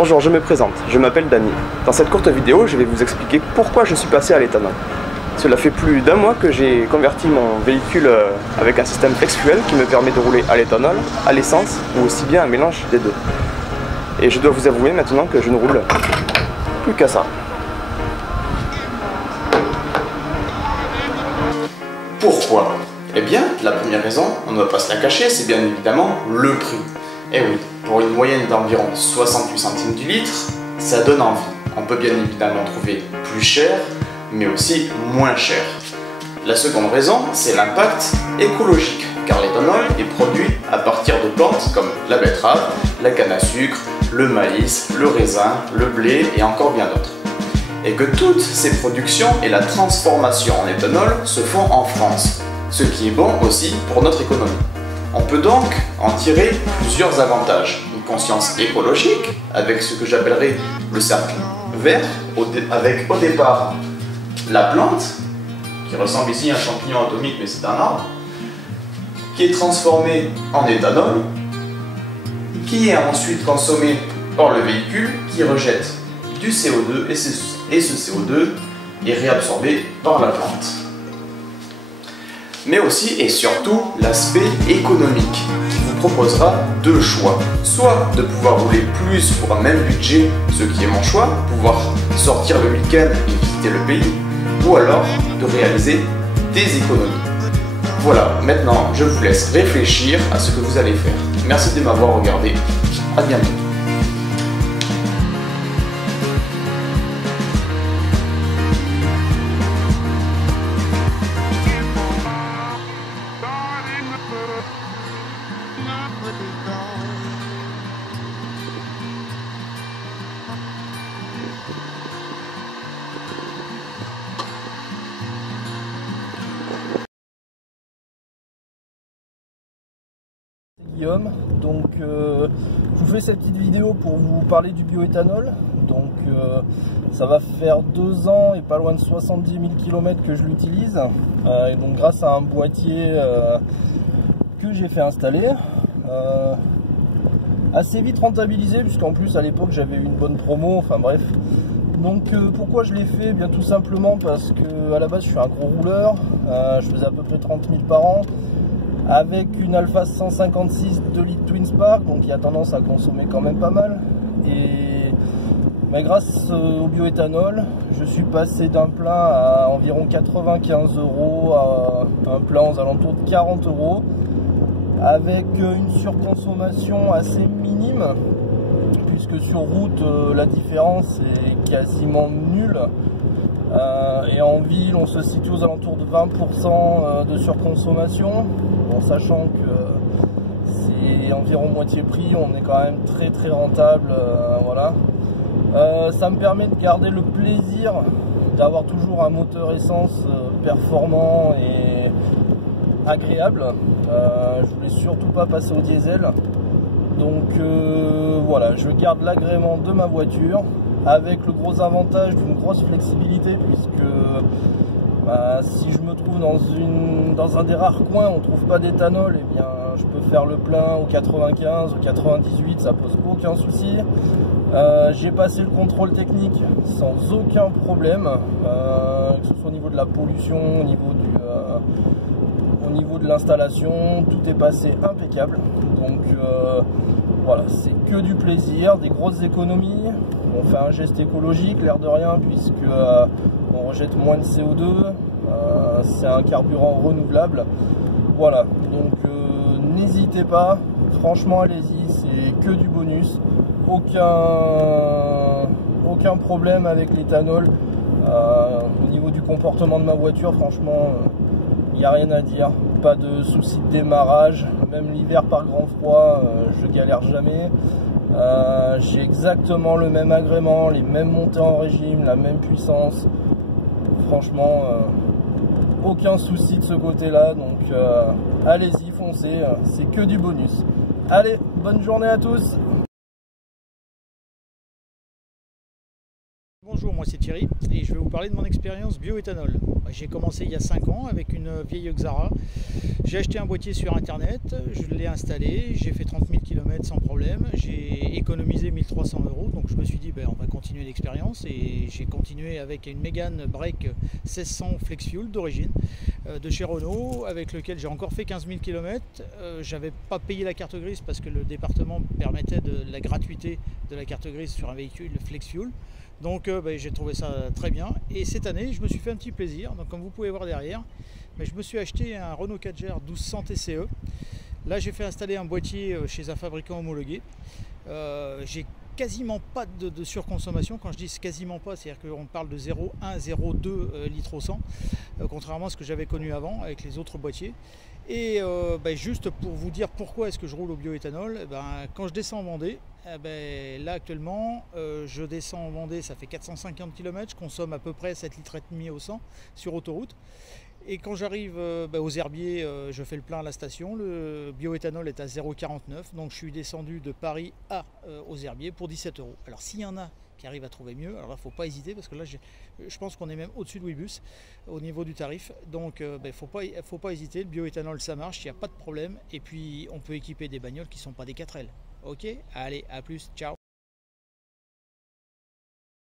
Bonjour, je me présente, je m'appelle Dany. Dans cette courte vidéo, je vais vous expliquer pourquoi je suis passé à l'éthanol. Cela fait plus d'un mois que j'ai converti mon véhicule avec un système flex fuel qui me permet de rouler à l'éthanol, à l'essence ou aussi bien un mélange des deux. Et je dois vous avouer maintenant que je ne roule plus qu'à ça. Pourquoi? Eh bien, la première raison, on ne va pas se la cacher, c'est bien évidemment le prix. Eh oui, pour une moyenne d'environ 68 centimes du litre, ça donne envie. On peut bien évidemment trouver plus cher, mais aussi moins cher. La seconde raison, c'est l'impact écologique, car l'éthanol est produit à partir de plantes comme la betterave, la canne à sucre, le maïs, le raisin, le blé et encore bien d'autres. Et que toutes ces productions et la transformation en éthanol se font en France, ce qui est bon aussi pour notre économie. On peut donc en tirer plusieurs avantages. Une conscience écologique, avec ce que j'appellerais le cercle vert, avec au départ la plante, qui ressemble ici à un champignon atomique mais c'est un arbre, qui est transformée en éthanol, qui est ensuite consommé par le véhicule, qui rejette du CO2 et ce CO2 est réabsorbé par la plante. Mais aussi et surtout l'aspect économique qui vous proposera deux choix. Soit de pouvoir rouler plus pour un même budget, ce qui est mon choix, pouvoir sortir le week-end et visiter le pays, ou alors de réaliser des économies. Voilà, maintenant je vous laisse réfléchir à ce que vous allez faire. Merci de m'avoir regardé, à bientôt. Guillaume, donc je vous fais cette petite vidéo pour vous parler du bioéthanol. Donc ça va faire 2 ans et pas loin de 70 000 km que je l'utilise, et donc grâce à un boîtier que j'ai fait installer, assez vite rentabilisé puisqu'en plus à l'époque j'avais eu une bonne promo, enfin bref. Donc pourquoi je l'ai fait? Bien tout simplement parce que à la base je suis un gros rouleur, je faisais à peu près 30 000 par an avec une Alfa 156 2 litres Twin Spark, donc il y a tendance à consommer quand même pas mal. Et mais grâce au bioéthanol, je suis passé d'un plein à environ 95 € à un plein aux alentours de 40 € avec une surconsommation assez minime, puisque sur route la différence est quasiment nulle. Et en ville on se situe aux alentours de 20% de surconsommation, en sachant que c'est environ moitié prix, on est quand même très rentable, voilà. Ça me permet de garder le plaisir d'avoir toujours un moteur essence performant et agréable. Je voulais surtout pas passer au diesel, donc voilà, je garde l'agrément de ma voiture avec le gros avantage d'une grosse flexibilité, puisque si je me trouve dans un des rares coins où on ne trouve pas d'éthanol, et bien je peux faire le plein au 95, au 98, ça pose aucun souci. J'ai passé le contrôle technique sans aucun problème, que ce soit au niveau de la pollution, au niveau de l'installation, tout est passé impeccable. Donc voilà, c'est que du plaisir, des grosses économies. On fait un geste écologique, l'air de rien, puisque on rejette moins de CO2, c'est un carburant renouvelable. Voilà, donc n'hésitez pas, franchement allez-y, c'est que du bonus, aucun problème avec l'éthanol. Au niveau du comportement de ma voiture, franchement, il n'y a rien à dire, pas de souci de démarrage, même l'hiver par grand froid, je galère jamais. J'ai exactement le même agrément, les mêmes montées en régime, la même puissance. Franchement, aucun souci de ce côté là, donc allez-y, foncez, c'est que du bonus. Allez, bonne journée à tous. Bonjour. Bonjour, moi c'est Thierry et je vais vous parler de mon expérience bioéthanol. J'ai commencé il y a 5 ans avec une vieille Xara. J'ai acheté un boîtier sur internet, je l'ai installé, j'ai fait 30 000 km sans problème, j'ai économisé 1 300 €, donc je me suis dit on va continuer l'expérience et j'ai continué avec une Mégane Break 1600 Flex Fuel d'origine de chez Renault, avec lequel j'ai encore fait 15 000 km. J'avais pas payé la carte grise parce que le département permettait de la gratuité de la carte grise sur un véhicule Flex Fuel. Donc j'ai trouvé ça très bien et cette année je me suis fait un petit plaisir. Donc comme vous pouvez voir derrière, je me suis acheté un Renault 4G 1200 TCE. Là j'ai fait installer un boîtier chez un fabricant homologué. J'ai quasiment pas de surconsommation. Quand je dis quasiment pas, c'est-à-dire qu'on parle de 0,1, 0,2 litres au 100, contrairement à ce que j'avais connu avant avec les autres boîtiers. Et juste pour vous dire pourquoi est-ce que je roule au bioéthanol, quand je descends en Vendée, là actuellement je descends en Vendée, ça fait 450 km, je consomme à peu près 7,5 litres au 100 sur autoroute. Et quand j'arrive aux Herbiers, je fais le plein à la station, le bioéthanol est à 0,49, donc je suis descendu de Paris aux Herbiers pour 17 €. Alors s'il y en a qui arrivent à trouver mieux, alors là il ne faut pas hésiter parce que là je pense qu'on est même au-dessus de Ouibus au niveau du tarif, donc il faut pas hésiter, le bioéthanol ça marche, il n'y a pas de problème, et puis on peut équiper des bagnoles qui ne sont pas des 4L. Ok, allez, à plus, ciao.